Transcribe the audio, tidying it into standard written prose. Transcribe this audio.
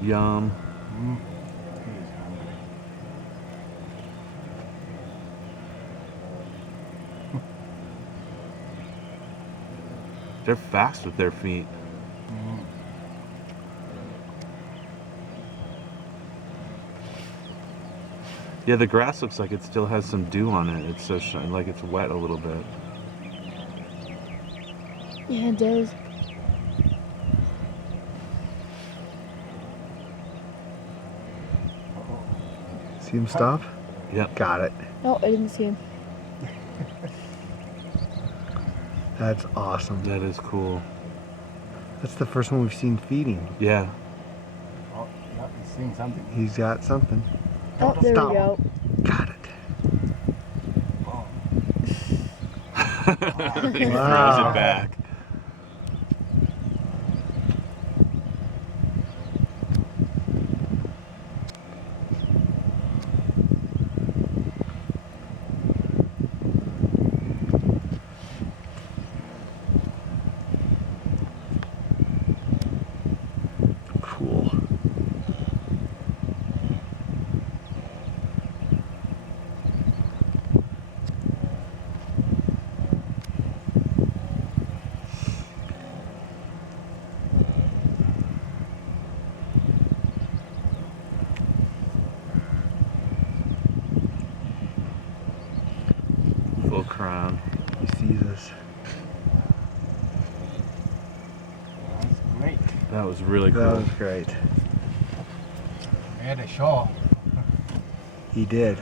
Yum. He's hungry. They're fast with their feet. Yeah, the grass looks like it still has some dew on it. It's so shiny, like it's wet a little bit. Yeah, it does. See him stop? Yep. Got it. Oh, I didn't see him. That's awesome. That is cool. That's the first one we've seen feeding. Yeah. Oh, yeah, he's seeing something. He's got something. Oh, there Stop. we go. Got it. Oh. He throws Wow. it back. Cool. Full crown. He sees us. That's great. That was really That cool. was great. He had a show. He did.